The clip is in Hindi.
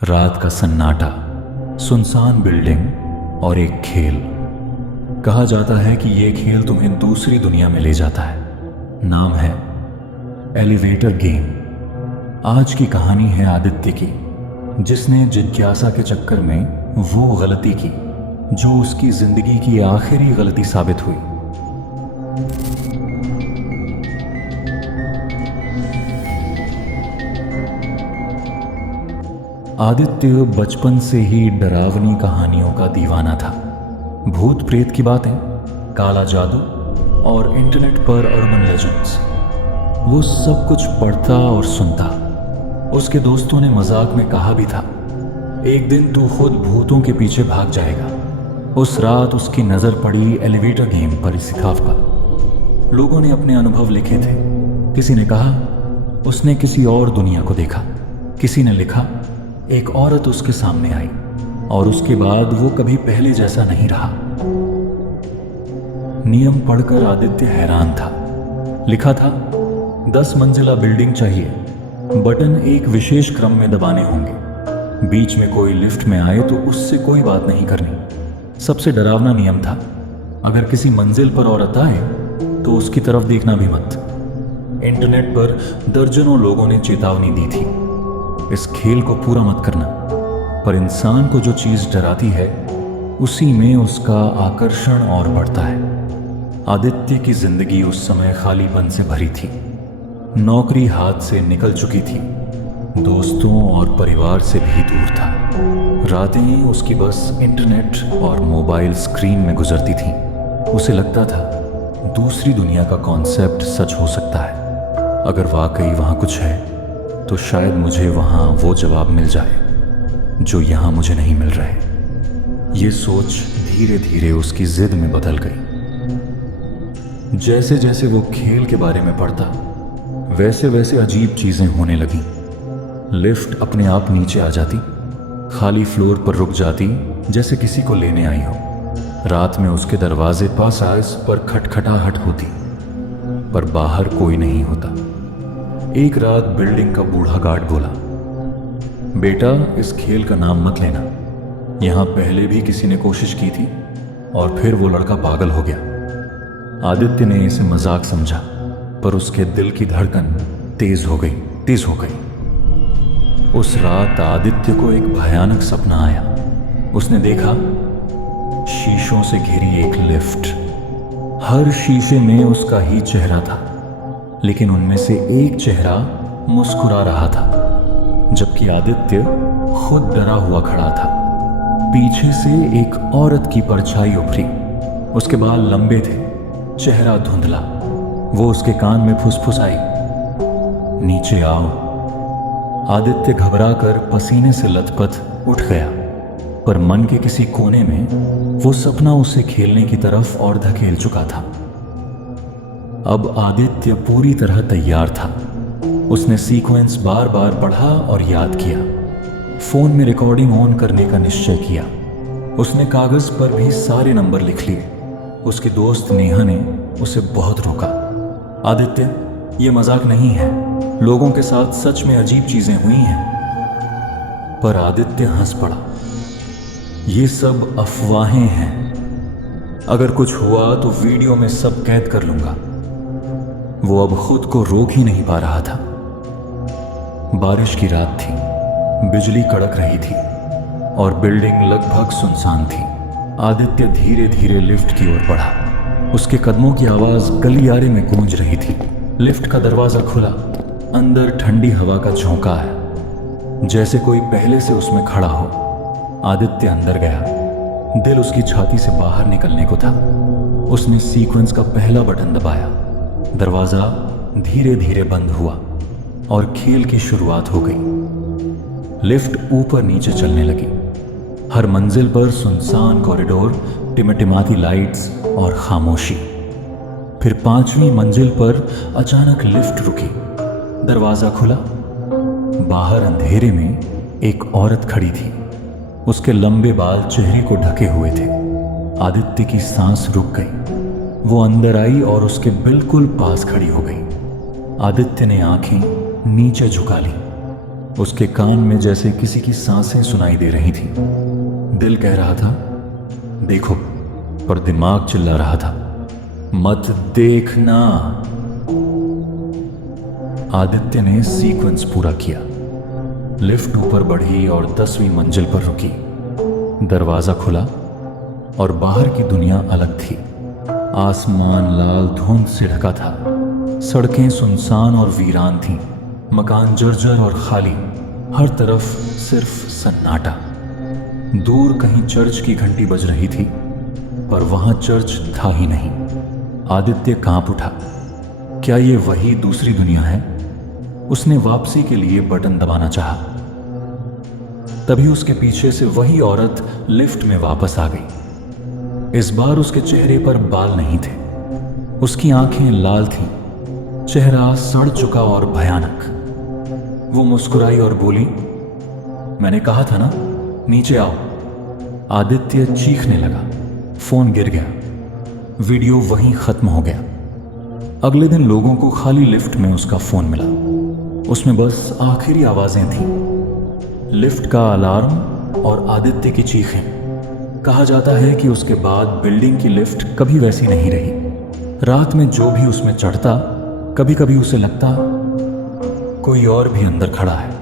रात का सन्नाटा, सुनसान बिल्डिंग और एक खेल। कहा जाता है कि ये खेल तुम्हें दूसरी दुनिया में ले जाता है। नाम है एलिवेटर गेम। आज की कहानी है आदित्य की, जिसने जिज्ञासा के चक्कर में वो गलती की जो उसकी जिंदगी की आखिरी गलती साबित हुई। आदित्य बचपन से ही डरावनी कहानियों का दीवाना था। भूत प्रेत की बातें, काला जादू और इंटरनेट पर अर्बन लेजेंड्स, वो सब कुछ पढ़ता और सुनता। उसके दोस्तों ने मजाक में कहा भी था, एक दिन तू खुद भूतों के पीछे भाग जाएगा। उस रात उसकी नज़र पड़ी एलिवेटर गेम पर इसी खाफ पर। लोगों ने अपने अनुभव लिखे थे। किसी ने कहा उसने किसी और दुनिया को देखा, किसी ने लिखा एक औरत उसके सामने आई और उसके बाद वो कभी पहले जैसा नहीं रहा। नियम पढ़कर आदित्य हैरान था। लिखा था 10 मंजिला बिल्डिंग चाहिए, बटन एक विशेष क्रम में दबाने होंगे, बीच में कोई लिफ्ट में आए तो उससे कोई बात नहीं करनी। सबसे डरावना नियम था, अगर किसी मंजिल पर औरत आए तो उसकी तरफ देखना भी मत। इंटरनेट पर दर्जनों लोगों ने चेतावनी दी थी, इस खेल को पूरा मत करना। पर इंसान को जो चीज डराती है उसी में उसका आकर्षण और बढ़ता है। आदित्य की जिंदगी उस समय खालीपन से भरी थी। नौकरी हाथ से निकल चुकी थी, दोस्तों और परिवार से भी दूर था। रातें उसकी बस इंटरनेट और मोबाइल स्क्रीन में गुजरती थीं। उसे लगता था दूसरी दुनिया का कॉन्सेप्ट सच हो सकता है। अगर वाकई वहां कुछ है तो शायद मुझे वहां वो जवाब मिल जाए जो यहां मुझे नहीं मिल रहे। ये सोच धीरे धीरे उसकी जिद में बदल गई। जैसे जैसे वो खेल के बारे में पढ़ता, वैसे वैसे अजीब चीजें होने लगीं। लिफ्ट अपने आप नीचे आ जाती, खाली फ्लोर पर रुक जाती जैसे किसी को लेने आई हो। रात में उसके दरवाजे पास आस पर खटखटाहट होती, पर बाहर कोई नहीं होता। एक रात बिल्डिंग का बूढ़ा गार्ड बोला, बेटा इस खेल का नाम मत लेना, यहां पहले भी किसी ने कोशिश की थी और फिर वो लड़का पागल हो गया। आदित्य ने इसे मजाक समझा, पर उसके दिल की धड़कन तेज हो गई। उस रात आदित्य को एक भयानक सपना आया। उसने देखा शीशों से घिरी एक लिफ्ट। हर शीशे में उसका ही चेहरा था, लेकिन उनमें से एक चेहरा मुस्कुरा रहा था, जबकि आदित्य खुद डरा हुआ खड़ा था। पीछे से एक औरत की परछाई उभरी। उसके बाल लंबे थे, चेहरा धुंधला। वो उसके कान में फुसफुसाई, नीचे आओ। आदित्य घबराकर पसीने से लथपथ उठ गया, पर मन के किसी कोने में वो सपना उसे खेलने की तरफ और धकेल चुका था। अब आदित्य पूरी तरह तैयार था। उसने सीक्वेंस बार बार पढ़ा और याद किया। फोन में रिकॉर्डिंग ऑन करने का निश्चय किया। उसने कागज पर भी सारे नंबर लिख लिए। उसकी दोस्त नेहा ने उसे बहुत रोका, आदित्य ये मजाक नहीं है, लोगों के साथ सच में अजीब चीजें हुई हैं। पर आदित्य हंस पड़ा, ये सब अफवाहें हैं, अगर कुछ हुआ तो वीडियो में सब कैद कर लूंगा। वो अब खुद को रोक ही नहीं पा रहा था। बारिश की रात थी, बिजली कड़क रही थी और बिल्डिंग लगभग सुनसान थी। आदित्य धीरे धीरे लिफ्ट की ओर बढ़ा। उसके कदमों की आवाज गलियारे में गूंज रही थी। लिफ्ट का दरवाजा खुला, अंदर ठंडी हवा का झोंका है, जैसे कोई पहले से उसमें खड़ा हो। आदित्य अंदर गया। दिल उसकी छाती से बाहर निकलने को था। उसने सीक्वेंस का पहला बटन दबाया। दरवाजा धीरे धीरे बंद हुआ और खेल की शुरुआत हो गई। लिफ्ट ऊपर नीचे चलने लगी। हर मंजिल पर सुनसान कॉरिडोर, टिमटिमाती लाइट्स और खामोशी। फिर 5वीं मंजिल पर अचानक लिफ्ट रुकी। दरवाजा खुला। बाहर अंधेरे में एक औरत खड़ी थी। उसके लंबे बाल चेहरे को ढके हुए थे। आदित्य की सांस रुक गई। वो अंदर आई और उसके बिल्कुल पास खड़ी हो गई। आदित्य ने आंखें नीचे झुका ली। उसके कान में जैसे किसी की सांसें सुनाई दे रही थी। दिल कह रहा था देखो, पर दिमाग चिल्ला रहा था मत देखना। आदित्य ने सीक्वेंस पूरा किया। लिफ्ट ऊपर बढ़ी और 10वीं मंजिल पर रुकी। दरवाजा खुला और बाहर की दुनिया अलग थी। आसमान लाल धुंध से ढका था। सड़कें सुनसान और वीरान थीं। मकान जर्जर और खाली। हर तरफ सिर्फ सन्नाटा। दूर कहीं चर्च की घंटी बज रही थी, पर वहां चर्च था ही नहीं। आदित्य कांप उठा। क्या ये वही दूसरी दुनिया है? उसने वापसी के लिए बटन दबाना चाहा। तभी उसके पीछे से वही औरत लिफ्ट में वापस आ गई। इस बार उसके चेहरे पर बाल नहीं थे। उसकी आंखें लाल थीं, चेहरा सड़ चुका और भयानक। वो मुस्कुराई और बोली, मैंने कहा था ना, नीचे आओ। आदित्य चीखने लगा। फोन गिर गया। वीडियो वहीं खत्म हो गया। अगले दिन लोगों को खाली लिफ्ट में उसका फोन मिला। उसमें बस आखिरी आवाजें थीं, लिफ्ट का अलार्म और आदित्य की चीखें। कहा जाता है कि उसके बाद बिल्डिंग की लिफ्ट कभी वैसी नहीं रही। रात में जो भी उसमें चढ़ता, कभी कभी उसे लगता कोई और भी अंदर खड़ा है।